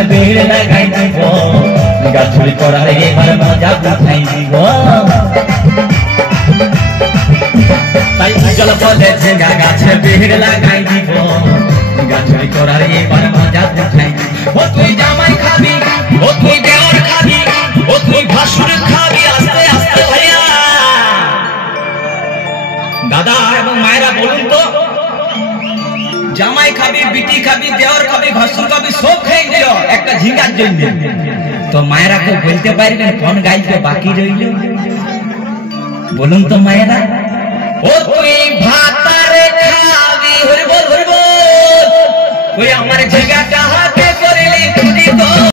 গাছে বেড় লাগাই দিব গাছুরি করার এবার মজা উঠাই দিব তাই জল বলে ঝিঙ্গা গাছে বেড় লাগাই দিব গাছুরি করার এবার মজা উঠাই দিব ও তুই জামাই খাবি ও তুই দেওর খাবি ও তুই ভাসুর খাবি আস্তে আস্তে ভাইয়া দাদা এবং মায়েরা বলুন তো জামাই খাবি বিটি খাবি দেওর খাবি ভাসুর খাবি সব খেয়ে দিও একটা ঝিঙ্গার জন্য তো মায়েরা কেউ বলতে পারবেন কোন গাইতে বাকি রইল বলুন তো মায়েরা ও তুই ভাতারে খাবি হরি বল ওই আমার ঝিঙ্গাটা